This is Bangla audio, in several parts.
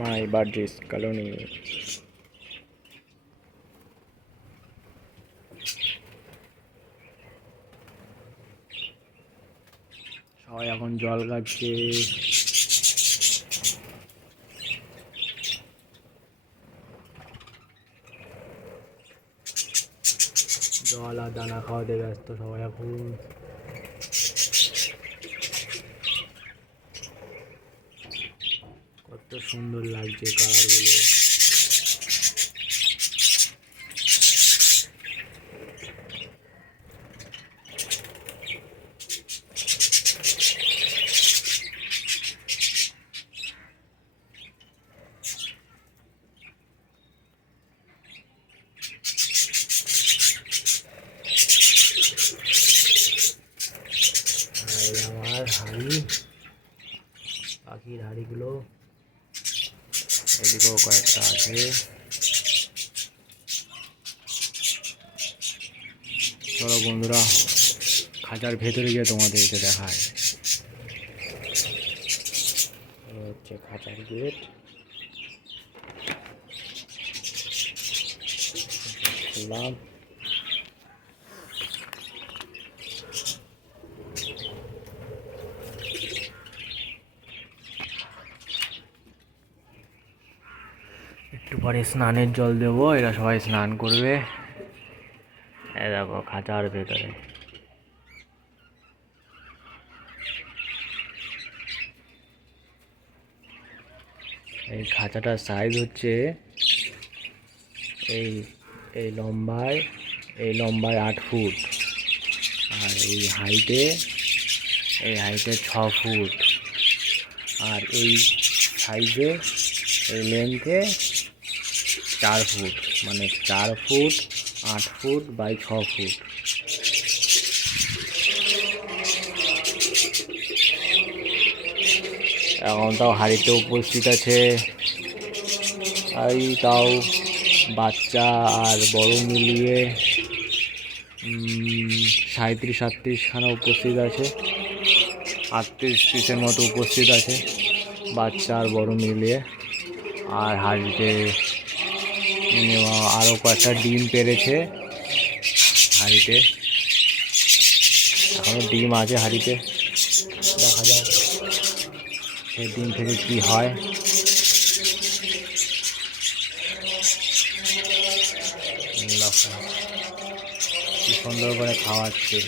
মাই বার্থডেস কলোনি। সবাই এখন জল খাচ্ছে। জল আর দানা খাওয়াতে ব্যস্ত সবাই এখন। কত সুন্দর লাগছে কালারগুলো। আমার হাড়ি, পাখির হাড়িগুলো এদিকেও কয়েকটা আছে। চলো বন্ধুরা, খাঁচার ভেতরে গিয়ে তোমাদেরকে দেখায়। হচ্ছে খাঁচার গেট। খুললাম। একটু পরে স্নানের জল দেবো, এরা সবাই স্নান করবে। এই দেখো খাঁচার ভেতরে। এই খাঁচাটার সাইজ হচ্ছে এই এই লম্বায় 8 ফুট, আর এই হাইটে 6 ফুট, আর এই সাইজে এই লেন্থে 4 ফুট, মানে 4 ফুট 8 ফুট বাই 6 ফুট। এখন তাও হাড়িতে উপস্থিত আছে, এই তাও বাচ্চা আর বড় মিলিয়ে 37-38 খানা উপস্থিত আছে, 38 পিসের মতো উপস্থিত আছে বাচ্চা আর বড় মিলিয়ে। আর হাড়িতে আরও কয়েকটা ডিম পেড়েছে হাড়িতে, এখনও ডিম আছে হাড়িতে, দেখা যাক সেই ডিম থেকে কি হয়। কি সুন্দর করে খাওয়াচ্ছে।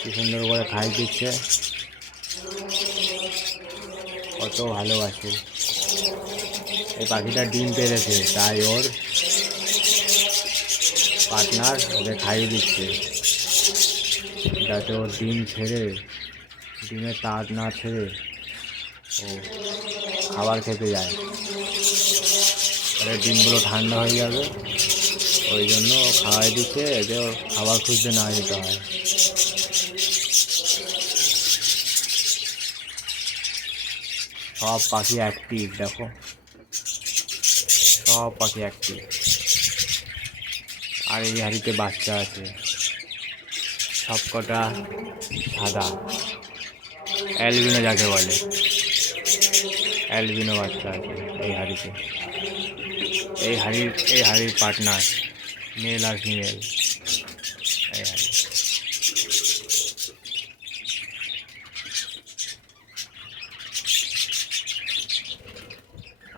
কি সুন্দর করে খাই দিচ্ছে, কত ভালোবাসে। এই পাখিটা ডিম পেড়েছে, তাই ওর পার্টনার ওকে খাইয়ে দিচ্ছে, যাতে ওর ডিমের তাড় না ছেড়ে ও খাবার খেতে যায়। তাহলে ডিমগুলো ঠান্ডা হয়ে যাবে, ওই জন্য খাওয়াই দিচ্ছে, এতে ওর খাবার খুঁজতে না যেতে হয়। সব পাখি অ্যাক্টিভ, দেখো সব পাখি অ্যাক্টিভ। আর এই হাড়িতে বাচ্চা আছে, সবকটা সাদা, অ্যালবিনো যাকে বলে, অ্যালবিনো বাচ্চা আছে এই হাড়িতে। এই হাড়ির পার্টনার মেল আর ফিমেল এই হাড়ি।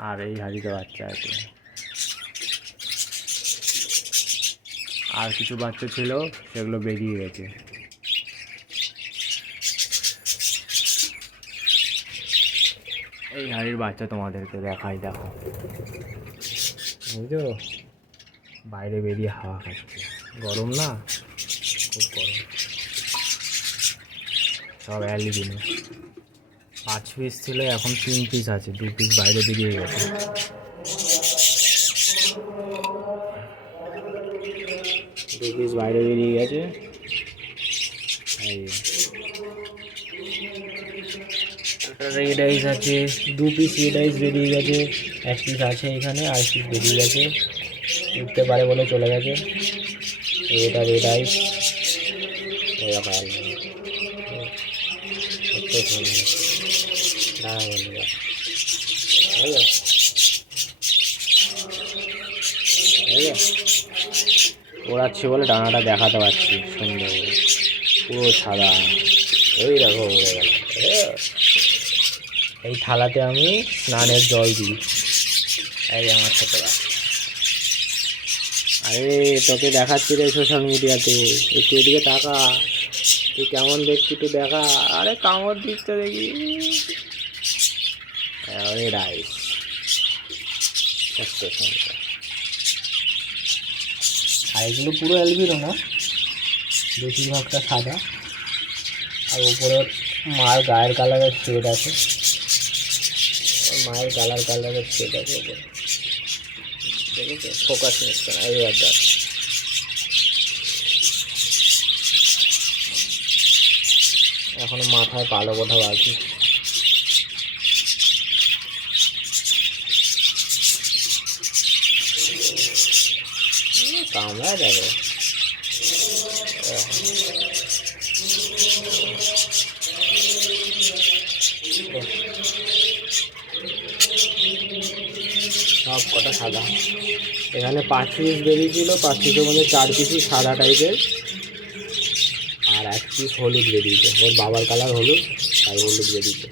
আর এই হাড়িতে বাচ্চা আছে, আর কিছু বাচ্চা ছিল সেগুলো বেরিয়ে গেছে। এই হাড়ির বাচ্চা তোমাদেরকে দেখাই, দেখো বুঝছো, বাইরে বেরিয়ে হাওয়া খাচ্ছে, গরম না, খুব গরম। সব অ্যালবিনো, 5 পিস ছিল, এখন 3 পিস আছে, 2 পিস বাইরে বেরিয়ে গেছে। বাইরে বেরিয়ে গেছে। রেড আইস আছে, 2 পিস রেড আইস বেরিয়ে গেছে, 1 পিস আছে এখানে, আর পিস বেরিয়ে গেছে, উঠতে পারে বলে চলে গেছে। এটা রেড আইস, এই দেখো অ্যালবিনো, কত সুন্দর। দাঁড়া বন্ধুরা, ওড়াচ্ছি বলে ডানাটা দেখাতে পারছি সুন্দর, পুরো সাদা। ওই দেখো উড়ে গেল। এই থালাতে আমি স্নানের জল দিই। এই আমার ছোটরা, আরে তোকে দেখাচ্ছি রে সোশ্যাল মিডিয়াতে, একটু এদিকে তাকা, তুই কেমন দেখছি একটু দেখা। আরে কামড় দিচ্ছে দেখি। আরে রাইস, কত সুন্দর। আর এগুলো পুরো অ্যালবিনো না, বেশিরভাগটা সাদা। আর উপরে মার গায়ের কালারের শেড আছে, মায়ের কালারের শেড আছে উপরে, দেখেছো? ফোকাস নিচ্ছে না, এইবার দেখ। এখনো মাথায় কালো কোথাও আছে। কামড়া যাবে। সব কটা সাদা। এখানে 5 পিস বেরিয়েছিল, 5 পিসের মধ্যে 4 পিসই সাদা টাইপের, আর 1 পিস হলুদ বেরিয়েছে। ওর বাবার কালার হলুদ, তাই হলুদ বেরিয়েছে।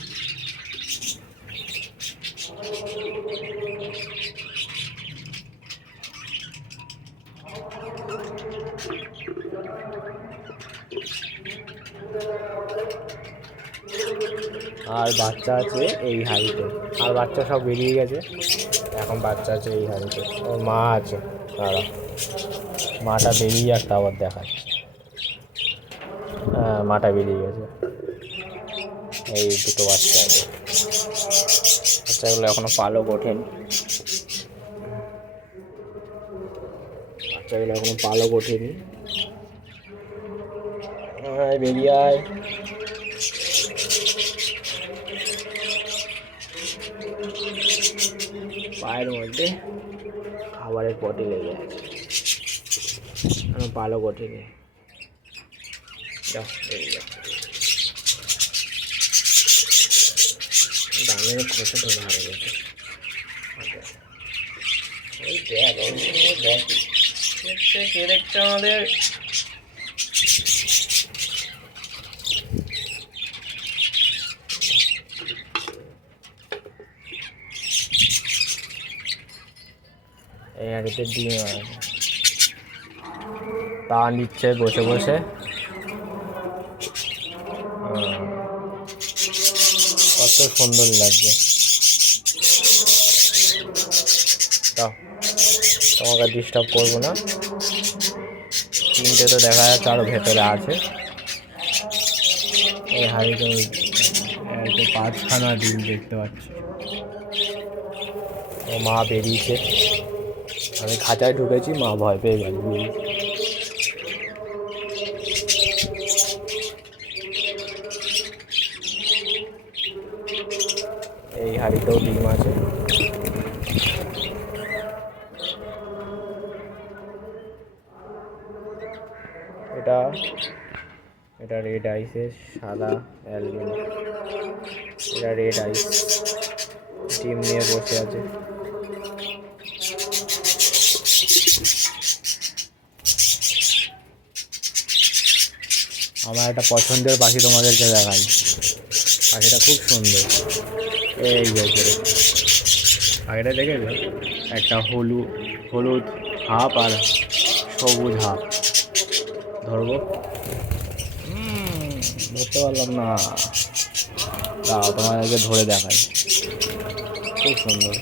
আর বাচ্চা আছে এই হাড়িতে, আর বাচ্চা সব বেরিয়ে গেছে, এখন বাচ্চা আছে এই হাড়িতে। ওর মা আছে, দাঁড়া, মাটা বেরিয়ে যাক আবার দেখাচ্ছে। হ্যাঁ, মাটা বেরিয়ে গেছে, এই দুটো বাচ্চা আছে। বাচ্চাগুলো এখনো পালক ওঠেনি, বাচ্চাগুলো এখনো পালক ওঠেনি। বেরিয়ে আয়। পায়ের মধ্যে খাবারের পটি লেগে আছে, আমি পালক ওঠেনি। দামের খোসা তো ভালো গেছে। ওই দেখ, দেখ কে দেখছে আমাদের। এই হাঁড়িতে ডিম আছে, তা নিচ্ছে বসে বসে। কত সুন্দর লাগছে। দাও, তোমাকে ডিস্টার্ব করবো না। তিনটে তো দেখা যাচ্ছে, আরও ভেতরে আছে। এই হাঁড়িতে 5খানা ডিম দেখতে পাচ্ছি। ও মা বেরিয়েছে, আমি খাঁচায় ঢুকেছি, মা ভয় পেয়ে গেল। এই হাঁড়িতেও ডিম আছে। এটা রেড আইসের সাদা অ্যালবিনো, এটা রেড আইস, ডিম নিয়ে বসে আছে। আমার একটা পছন্দের পাখি তোমাদেরকে দেখাই, পাখিটা খুব সুন্দর। এই যে পাখিটা দেখেছো, একটা হলুদ হাফ আর সবুজ হাফ। ধরবো, ধরতে পারলাম না, দাও তোমাদেরকে ধরে দেখাই। খুব সুন্দর,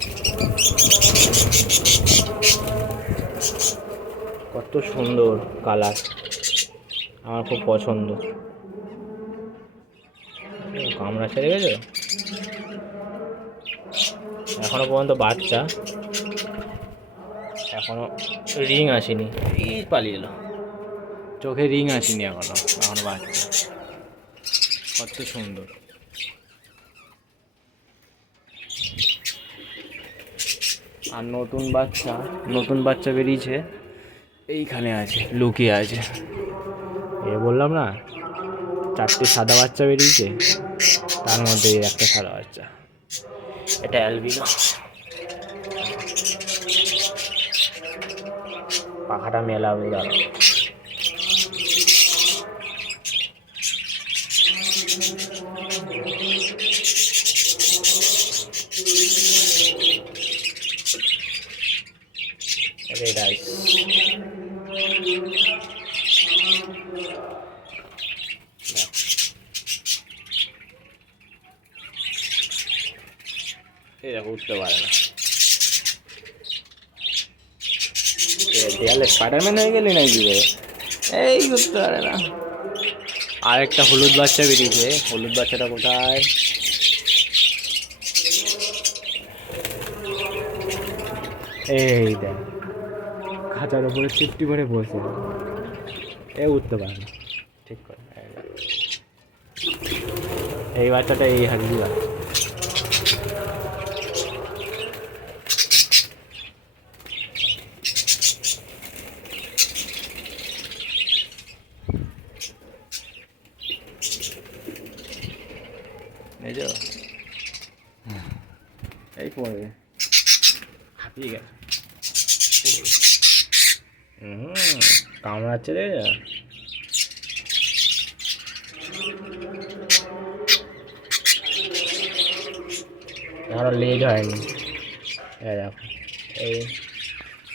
কত সুন্দর কালার, আমার খুব পছন্দ। কামড়া ছেড়ে গেছে, এখনো পর্যন্ত বাচ্চা, এখনো রিং আসেনি। এই পালিয়ে এলো, চোখে রিং আসেনি এখনো বাচ্চা। কত সুন্দর। আর নতুন বাচ্চা বেরিয়েছে, এইখানে আছে, লুকিয়ে আছে। এ বললাম না, 4টি সাদা বাচ্চা বেরিয়েছে, তার মধ্যে এই একটা সাদা বাচ্চা। এটা অ্যালবিনো। পাখাটা মেলাবো দাঁড়া। রেড আইস। দেখো উঠতে পারে না। দেয়ালে স্পাইডারম্যান হয়ে গেলি নাকি রে? এই উঠতে পারে না। আর একটা হলুদ বাচ্চা বেরিয়েছে। হলুদ বাচ্চাটা কোথায়? এই দেখ, খাঁচার উপরে চিপটি করে বসে, এ উঠতে পারে না। ঠিক করে এই বাচ্চাটা এই হারিয়ে বাচ্চা। এই পড়ে হাঁপিয়ে গেছে। কামড়াচ্ছে রে। এখনো লেজ হয়নি। দেখো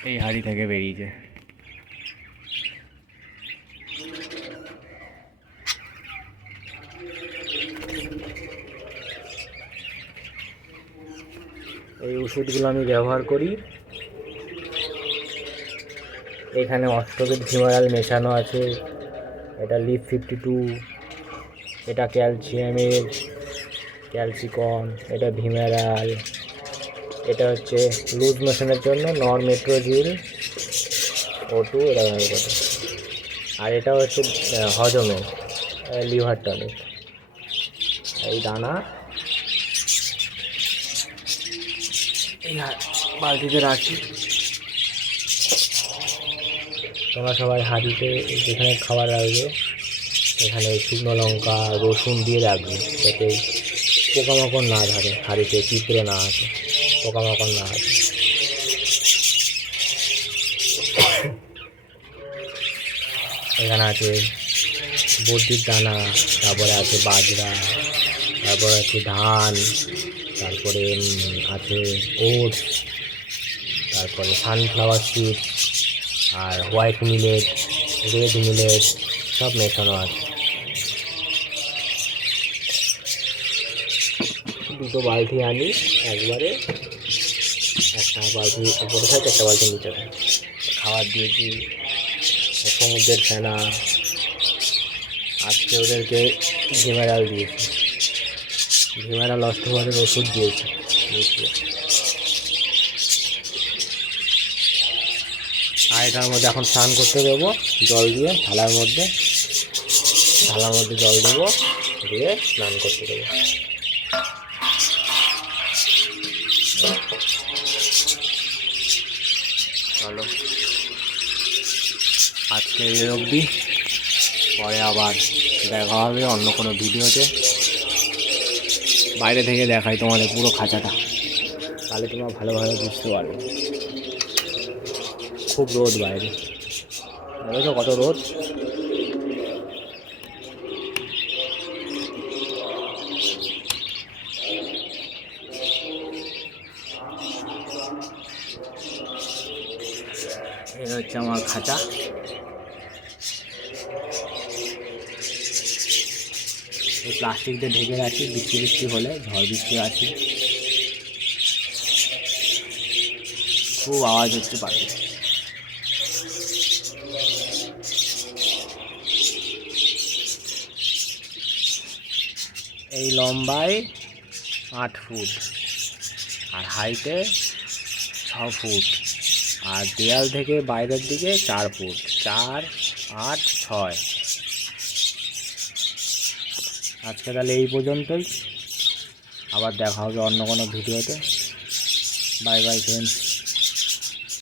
এই হাড়ি থেকে বেরিয়েছে। এই ওষুধগুলো আমি ব্যবহার করি। এখানে অষ্টবেদ ভিমারাল মেশানো আছে। এটা লিভ 52, এটা ক্যালসিয়ামের ক্যালসিকন, এটা ভিমারাল, এটা হচ্ছে লুজ মোশনের জন্য নরমেট্রোজিল O2 এটা ব্যবহার করে। আর এটা হচ্ছে হজমের লিভার টনিক। এই দানা এই বালতিতে রাখি। তোমরা সবাই হাঁড়িতে যেখানে খাবার রাখবে এখানে শুকনো লঙ্কা রসুন দিয়ে রাখবে, যাতে পোকামাকড় না ধরে, হাঁড়িতে পিঁপড়ে না আসে, পোকামাকড় না আসে। এখানে আছে বদ্যির দানা, তারপরে আছে বাজরা, তারপরে আছে ধান, তারপরে আছে ওটস, তারপরে সানফ্লাওয়ার সিড, আর হোয়াইট মিলেট, রেড মিলেট সব মেশানো আছে। দুটো বালতি আনি একবারে, একটা বালতি উপরে থাকে, একটা বালতি নিচে থাকে। খাবার দিয়েছি, সমুদ্রের ফেনা, আজকে ওদেরকে ভিমারাল দিয়েছি, ভিমারাল অষ্টবারের ওষুধ দিয়েছি। আর এটার মধ্যে এখন স্নান করতে দেবো জল দিয়ে, থালার মধ্যে জল দেবো, দিয়ে স্নান করতে দেবো। চলো আজকে এই অবধি, পরে আবার দেখা হবে অন্য কোনো ভিডিওতে। বাইরে থেকে দেখাই তোমাদের পুরো খাঁচাটা, তাহলে তোমরা ভালোভাবে বুঝতে পারবে। খুব রোদ বাইরে, দেখেছো কত রোদ। এই হচ্ছে আমার খাঁচা। এই প্লাস্টিক দিয়ে ঢেকে রাখি, বৃষ্টি হলে, ঝড় বৃষ্টি আছে, খুব আওয়াজ হচ্ছে পাখি। এই লম্বায় 8 ফুট আর হাইটে 6 ফুট, আর দেয়াল থেকে বাইরের দিকে 4 ফুট, 4, 8, 6। আজকে তাহলে এই পর্যন্তই, আবার দেখা হবে অন্য কোনো ভিডিওতে। Bye bye friends.